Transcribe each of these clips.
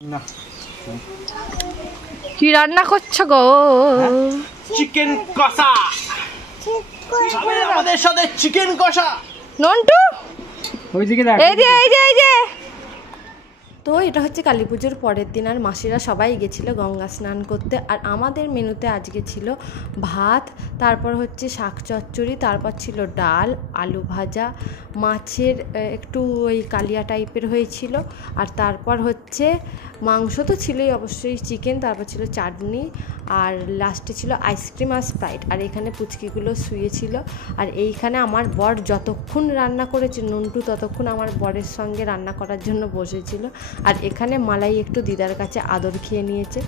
না কি রান্না করছো গো? চিকেন কষা খাবে আমাদের সাথে চিকেন কষা। নন্টু ওইদিকে দেখ, এই যে তো এটা হচ্ছে কালী পুজোর পরের দিন, আর মাসিরা সবাই গেছিলো গঙ্গা স্নান করতে। আর আমাদের মেনুতে আজকে ছিল ভাত, তারপর হচ্ছে শাক চচ্চড়ি, তারপর ছিল ডাল, আলু ভাজা, মাছের একটু ওই কালিয়া টাইপের হয়েছিল, আর তারপর হচ্ছে মাংস তো ছিলই অবশ্যই, চিকেন, তারপর ছিল চাটনি, আর লাস্টে ছিল আইসক্রিম আর স্প্রাইট। আর এখানে পুচকিগুলো শুয়েছিল। আর এইখানে আমার বর যতক্ষণ রান্না করেছে, নন্টু ততক্ষণ আমার বরের সঙ্গে রান্না করার জন্য বসেছিল। আর এখানে মালাই একটু দিদার কাছে আদর খেয়ে নিয়েছে।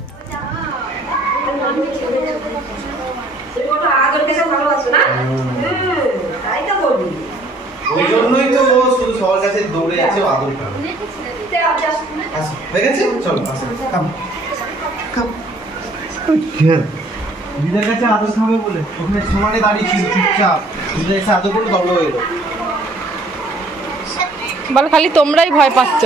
ওই জন্যই তো ও শুধু সবার কাছে দৌড়ে যাচ্ছে আদর খাবে। হয়ে গেছে, চলো কাম কাম। দিদার কাছে আদর খাবে বলে ওখানে সমানে দাঁড়িয়ে ছিল চুপচাপ, দিদার কাছে আদর করলে দৌড় হয়ে এলো। বল, খালি তোমরাই ভয় পাচ্ছ।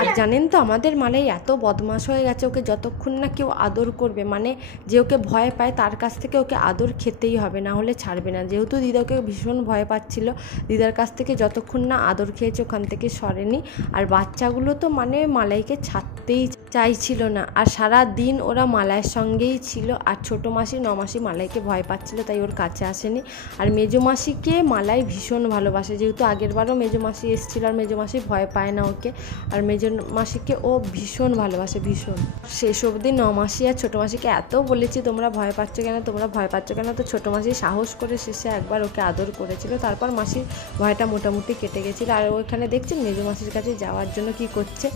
আর জানেন তো আমাদের মালাই এত বদমাশ হয়ে গেছে, ওকে যতক্ষণ না কেউ আদর করবে, মানে যে ওকে ভয় পায় তার কাছ থেকে ওকে আদর খেতেই হবে, না হলে ছাড়বে না। যেহেতু দিদা ওকে ভীষণ ভয় পাচ্ছিল, দিদার কাছ থেকে যতক্ষণ না আদর খেয়েছে ওখান থেকে সরেনি। আর বাচ্চাগুলো তো মানে মালাইকে ছাড়তেই চাইছিল না, আর সারা দিন ওরা মালাইয়ের সঙ্গেই ছিল। আর ছোটো মাসি 9 মাসি মালাইকে ভয় পাচ্ছিল, তাই ওর কাছে আসেনি। আর মেজো মাসিকে মালাই ভীষণ ভালোবাসে, যেহেতু আগেরবারও মেজো মাসি এসেছিলো, আর মেজো মাসি ভয় পায় না ওকে, আর মেজো মাসিকে ও ভীষণ ভালোবাসে, ভীষণ। শেষ অবধি 9 মাসি আর ছোটো মাসিকে এত বলেছি তোমরা ভয় পাচ্ছ কেন, তোমরা ভয় পাচ্ছ কেন, তো ছোটো মাসি সাহস করে শেষে একবার ওকে আদর করেছিল। তারপর মাসির ভয়টা মোটামুটি কেটে গেছিলো। আর ওইখানে দেখছেন মেজো মাসির কাছে যাওয়ার জন্য কি করছে।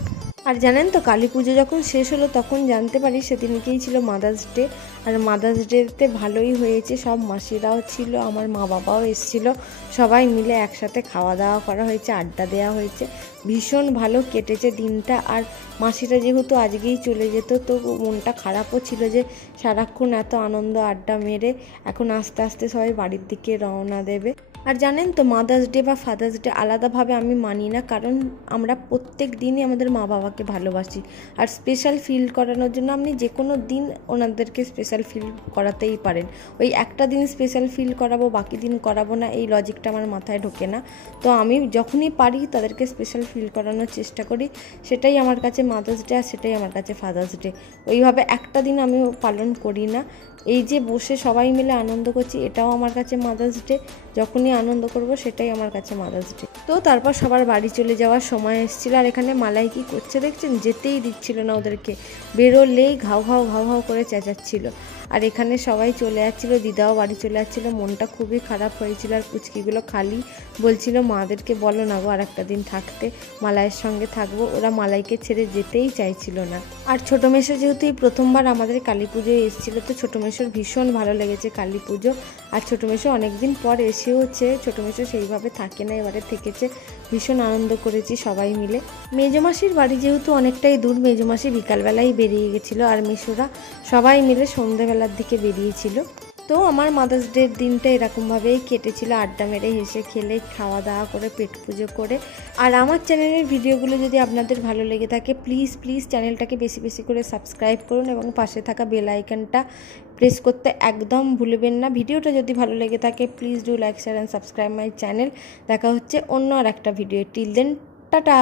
আর জানেন তো কালী পুজো যখন শেষ হলো তখন জানতে পারি সেদিনকেই ছিল মাদার্স ডে। আর মাদার্স ডেতে ভালোই হয়েছে, সব মাসিরাও ছিল, আমার মা বাবাও এসেছিলো, সবাই মিলে একসাথে খাওয়া দাওয়া করা হয়েছে, আড্ডা দেওয়া হয়েছে, ভীষণ ভালো কেটেছে দিনটা। আর মাসিরা যেহেতু আজকেই চলে যেত, তো মনটা খারাপও ছিল যে সারাক্ষণ এত আনন্দ আড্ডা মেরে এখন আস্তে আস্তে সবাই বাড়ির দিকে রওনা দেবে। আর জানেন তো মাদার্স ডে বা ফাদার্স ডে আলাদাভাবে আমি মানি না, কারণ আমরা প্রত্যেক দিনই আমাদের মা বাবাকে ভালোবাসি। আর স্পেশাল ফিল করানোর জন্য আপনি যে কোনো দিন ওনাদেরকে স্পেশাল ফিল করাতেই পারেন। ওই একটা দিন স্পেশাল ফিল করাবো, বাকি দিন করাবো না, এই লজিকটা আমার মাথায় ঢোকে না। তো আমি যখনই পারি তাদেরকে স্পেশাল ফিল করানোর চেষ্টা করি, সেটাই আমার কাছে মাদার্স ডে, আর সেটাই আমার কাছে ফাদার্স ডে। ওইভাবে একটা দিন আমি পালন করি না। এই যে বসে সবাই মিলে আনন্দ করছি, এটাও আমার কাছে মাদার্স ডে, যখনই আনন্দ করব সেটাই আমার কাছে মাদার্স ডে। তো তারপর সবার বাড়ি চলে যাওয়ার সময় এসেছিলো। আর এখানে মালাই কি করছে দেখছেন, যেতেই দিচ্ছিল না ওদেরকে, বেরোলেই ঘাউ ঘাউ ঘাউ ঘাউ করে চেঁচাচ্ছিল। আর এখানে সবাই চলে যাচ্ছিলো, দিদাও বাড়ি চলে যাচ্ছিলো, মনটা খুবই খারাপ হয়েছিল। আর পুচকিগুলো খালি বলছিল মাদেরকে বলো না গো আর একটা দিন থাকতে, মালাইয়ের সঙ্গে থাকবো। ওরা মালাইকে ছেড়ে যেতেই চাইছিল না। আর ছোটো মেশো যেহেতু এই প্রথমবার আমাদের কালী পুজোয় এসেছিলো, তো ছোটো মেশোর ভীষণ ভালো লেগেছে কালী পুজো। আর ছোটো মেশো অনেকদিন পর এসেও হচ্ছে, ছোটো মেশো সেইভাবে থাকে না, এবারে থেকেছে, ভীষণ আনন্দ করেছি সবাই মিলে। মেজো মাসির বাড়ি যেহেতু অনেকটাই দূর, মেজো মাসি বিকালবেলাই বেরিয়ে গেছিলো, আর মেশোরা সবাই মিলে সন্ধ্যেবেলার দিকে বেরিয়েছিল। তো আমার মাদার্স ডের দিনটা এরকমভাবেই কেটেছিল, আড্ডা মেরে হেসে খেলে খাওয়া দাওয়া করে পেট পুজো করে। আর আমার চ্যানেলের ভিডিওগুলো যদি আপনাদের ভালো লেগে থাকে, প্লিজ চ্যানেলটাকে বেশি বেশি করে সাবস্ক্রাইব করুন, এবং পাশে থাকা বেল আইকনটা প্রেস করতে একদম ভুলবেন না। ভিডিওটা যদি ভালো লেগে থাকে please do like, share and subscribe my channel. দেখা হচ্ছে অন্য আর একটা ভিডিও। Till then, tata.